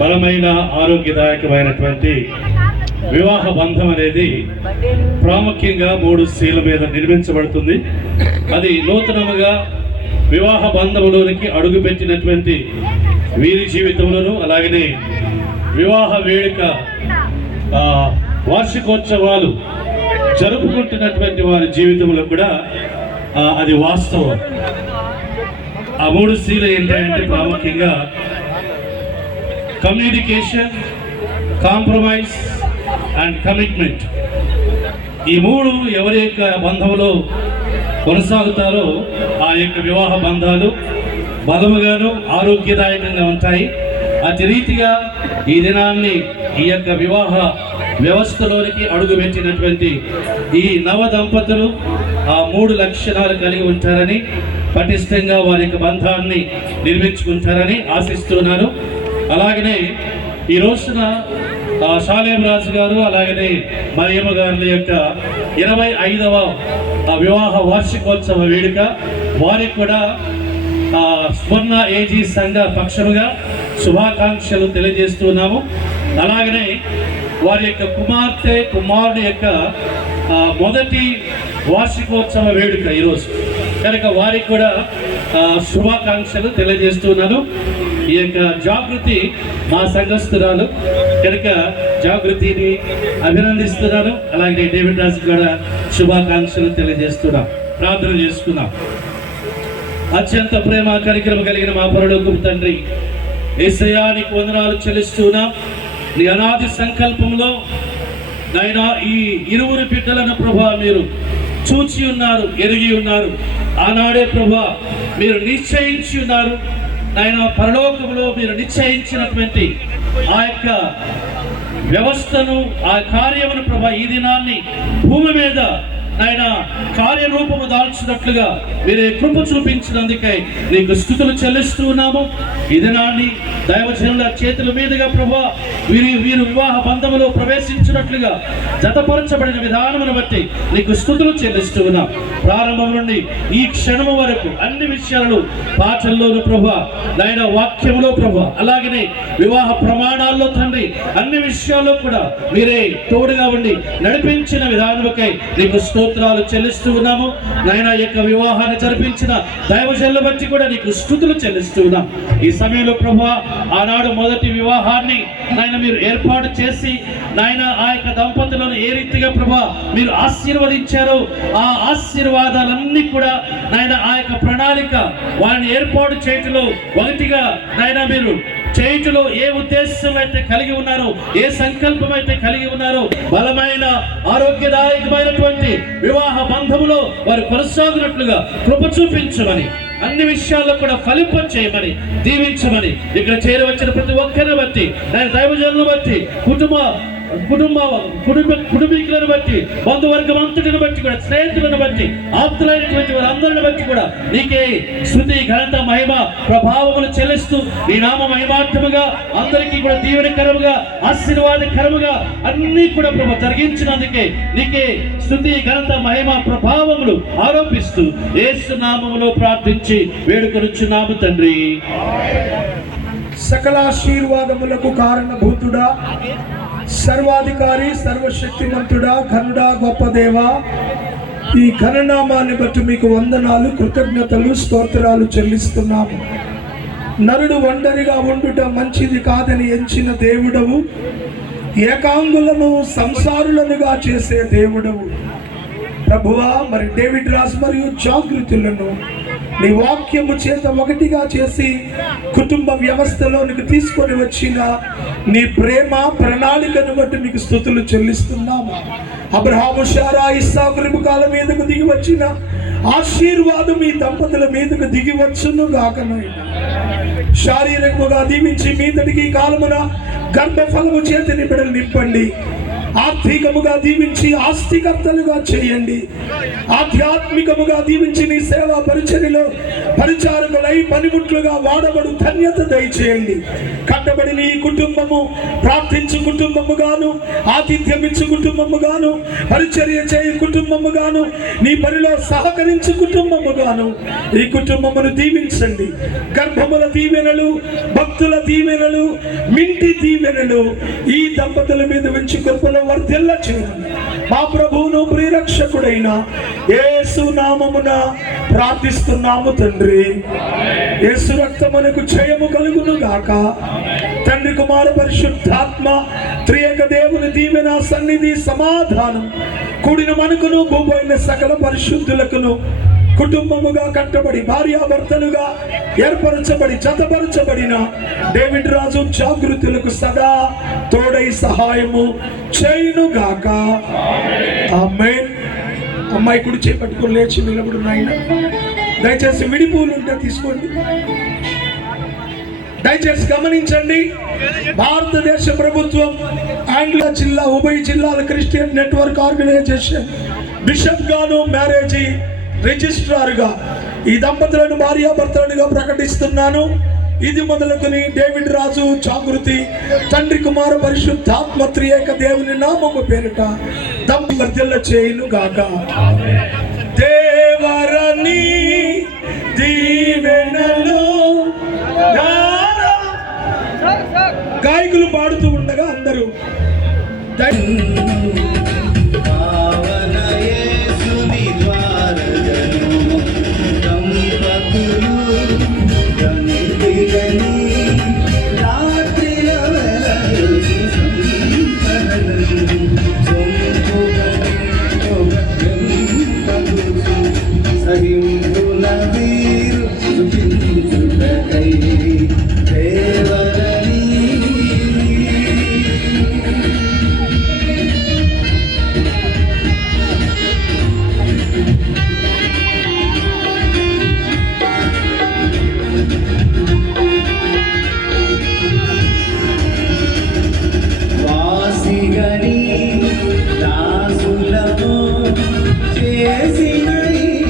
బలమైన ఆరోగ్యదాయకమైనటువంటి వివాహ బంధం అనేది ప్రాముఖ్యంగా 3 Cల మీద నిర్మించబడుతుంది. అది నూతనముగా వివాహ బంధములోనికి అడుగుపెట్టినటువంటి వీరి జీవితంలోనూ, అలాగనే వివాహ వేడుక వార్షికోత్సవాలు జరుపుకుంటున్నటువంటి వారి జీవితంలో కూడా అది వాస్తవం. ఆ 3 Cలు ఏంటంటే ప్రాముఖ్యంగా కమ్యూనికేషన్, కాంప్రమైజ్ అండ్ కమిట్మెంట్. ఈ 3 ఎవరి యొక్క బంధంలో కొనసాగుతారో ఆ యొక్క వివాహ బంధాలు బలముగాను ఆరోగ్యదాయకంగా ఉంటాయి. అతి రీతిగా ఈ దినాన్ని ఈ యొక్క వివాహ వ్యవస్థలోనికి అడుగుపెట్టినటువంటి ఈ నవ దంపతులు ఆ 3 లక్షణాలు కలిగి ఉంటారని, పటిష్టంగా వారి యొక్క బంధాన్ని నిర్మించుకుంటారని ఆశిస్తున్నాను. అలాగనే ఈ రోజున షాలేం రాజు గారు అలాగనే మరియమ్మ గారి యొక్క 25వ వివాహ వార్షికోత్సవ వేడుక, వారికి కూడా స్వర్ణ ఏజీ సంఘ పక్షముగా శుభాకాంక్షలు తెలియజేస్తున్నాము. అలాగనే వారి యొక్క కుమారుడి యొక్క మొదటి వార్షికోత్సవ వేడుక ఈరోజు కనుక వారికి కూడా శుభాకాంక్షలు తెలియజేస్తున్నాను. ఈ యొక్క జాగృతి మా సంఘస్థురాలు కనుక జాగృతిని అభినందిస్తున్నాను. అలాగే డేవిడ్ రాజు కూడా శుభాకాంక్షలు తెలియజేస్తున్నాం. ప్రార్థన చేసుకున్నాం. అత్యంత ప్రేమ కనికరం కలిగిన మా పరలోకపు తండ్రి, యేసయ్యా నీకు వందనాలు చెల్లిస్తున్నాం. నీ అనాది సంకల్పంలో నాయన ఈ 2 బిడ్డలను ప్రభా మీరు చూచి ఉన్నారు, ఎరిగి ఉన్నారు. ఆనాడే ప్రభా మీరు నిశ్చయించి ఉన్నారు. నాయన పరలోకంలో మీరు నిశ్చయించినటువంటి ఆ యొక్క వ్యవస్థను, ఆ కార్యమును ప్రభా ఈ దినాన్ని భూమి మీద నాయన కార్యరూపము దాల్చినట్లుగా మీరే కృప చూపించినందుకై నీకు స్తుతులు చెల్లిస్తూ ఉన్నాము. ఈ దినాన్ని దైవజనుల చేతుల మీదుగా ప్రభా వీరు వివాహ బంధములో ప్రవేశించినట్లుగా జతపరచబడిన విధానమును బట్టి నీకు స్తుతులు చెల్లిస్తూ ఉన్నాం. ప్రారంభం నుండి ఈ క్షణము వరకు అన్ని విషయాలను పాఠంలోను ప్రభా, నాయన వాక్యములో ప్రభా, అలాగనే వివాహ ప్రమాణాల్లో తండ్రి అన్ని విషయాల్లో కూడా మీరే తోడుగా ఉండి నడిపించిన విధానముకై నీకు స్తోత్రాలు చెల్లిస్తూ ఉన్నాము. నాయన యొక్క వివాహాన్ని జరిపించిన దైవజనుల బట్టి కూడా నీకు స్తుతులు చెల్లిస్తూ ఉన్నాం. ఈ సమయంలో ప్రభా ఆనాడు మొదటి వివాహాన్ని నాయన మీరు ఏర్పాటు చేసి నాయన ఆ యొక్క దంపతులను ఏ రీతిగా ప్రభా మీరు ఆశీర్వదించారో ఆ ఆశీర్వాదాలన్నీ కూడా నాయన ఆ యొక్క ప్రణాళిక వారిని ఏర్పాటు చేయటంలో ఒకటిగా నాయన మీరు చేయుటలో ఏ ఉద్దేశం అయితే కలిగి ఉన్నారో, ఏ సంకల్పం అయితే కలిగి ఉన్నారో బలమైన ఆరోగ్యదాయకమైనటువంటి వివాహ బంధములో వారు కొనసాగినట్లుగా కృప చూపించమని, అన్ని విషయాల్లో కూడా ఫలింప చేయమని, దీవించమని, ఇక్కడ చేరవచ్చిన ప్రతి ఒక్కరిని బట్టి, ఆయన దైవజనులను బట్టి, కుటుంబీకులను బట్టి, బంధువర్గం అంతటిని బట్టి కూడా, స్నేహితులను బట్టి, ఆప్తులైనటువంటి వారందరిని బట్టి కూడా నీకే స్తుతి, ఘనత, మహిమ, ప్రభావములు చెల్లిస్తూ నీ నామ మహిమార్థముగా అందరికీ కూడా దీవెనకరముగా ఆశీర్వాదకరముగా అన్ని కూడా ప్రభు జరిగించినందుకే నీకే స్తుతి, ఘనత, మహిమ, ప్రభావములు ఆరోపిస్తూ యేసు నామములో ప్రార్థించి వేడుకొనుచున్నాము తండ్రి. సకల ఆశీర్వాదములకు కారణభూతుడా, సర్వాధికారి, సర్వశక్తిమంతుడా, ఘనుడా, గొప్ప దేవా, ఈ ఘననామాన్ని బట్టి మీకు వందనాలు, కృతజ్ఞతలు, స్తోత్రాలు చెల్లిస్తున్నాము. నరుడు ఒంటరిగా ఉండుట మంచిది కాదని ఎంచిన దేవుడవు, ఏకాంగులను సంసారులనుగా చేసే దేవుడవు ప్రభువా. మరి డేవిడ్ రాజు మరియు జాగృతులను నీ వాక్యము చేత ఒకటిగా చేసి కుటుంబ వ్యవస్థలోనికి తీసుకొని వచ్చిన నీ ప్రేమ ప్రణాళికను బట్టి నీకు స్తుతులు చెల్లిస్తున్నాము. అబ్రహాము, శారా, ఇస్సాకు, రిబకాల మీదకు దిగి వచ్చిన ఆశీర్వాదం ఈ దంపతుల మీదకు దిగి వచ్చును గాకనైనా. శారీరకముగా దీవించి మీదటికి కాలమున గర్భఫలము చేతిని బిడ్డలు నింపండి. ఆర్థికముగా దీవించి ఆస్తికర్తలుగా చేయండి. ఆధ్యాత్మికముగా దీవించి నీ సేవా పరిచర్యలో పరిచారకులై పనిముట్లుగా వాడబడు ధన్యత దయచేయండి. కట్టబడిన ఈ కుటుంబము ప్రార్థించు కుటుంబముగాను, ఆతిథ్యమిచ్చు కుటుంబముగాను, పరిచర్య చేయు కుటుంబముగాను, నీ పనిలో సహకరించు కుటుంబముగాను ఈ కుటుంబమును దీవించండి. గర్భముల దీవెనలు, భక్తుల దీవెనలు, మింటి దీవెనలు ఈ దంపతుల మీద ఉంచి కృపలో వర్ధిల్ల చేయండి. మా ప్రభువును ప్రియరక్షకుడైన యేసు నామమున ప్రార్థిస్తున్నాము తండ్రి. యేసు రక్తమునకు జయము కలుగును గాక. తండ్రి, కుమార, పరిశుద్ధాత్మ త్రియేక దేవుని దీవెన, సన్నిధి, సమాధానం కూడిన మనకును భూపోయిన సకల పరిశుద్ధులకును కుటుంబముగా కట్టబడి భార్యాభర్తలుగా ఏర్పరచబడి జతపరచబడిన డేవిడ్ రాజు జాగృతులకు సదా తోడై సహాయము చేయునుగాక. ఆమేన్. అమ్మాయి కుడి చేపట్టుకొని లేచి నిలబడు నాయన. దయచేసి విడిపూలు ఉంటే తీసుకోండి. దయచేసి గమనించండి, భారతదేశ ప్రభుత్వం ఆంగ్ల జిల్లా ఉభయ జిల్లాల క్రిస్టియన్ నెట్వర్క్ ఆర్గనైజేషన్ బిషప్ గాను మ్యారేజీ రిజిస్ట్రార్గా ఈ దంపతులను భార్యాభర్తలుగా ప్రకటిస్తున్నాను. ఇది మొదలుకొని డేవిడ్ రాజు జాగృతి తండ్రి, కుమార, పరిశుద్ధాత్మ త్రియేక దేవుని నామము పేరిట దంపతుల చేయును గాక. దేవరని దీవెనలో గాయకులు పాడుతూ ఉండగా అందరూ దాసులము చేసి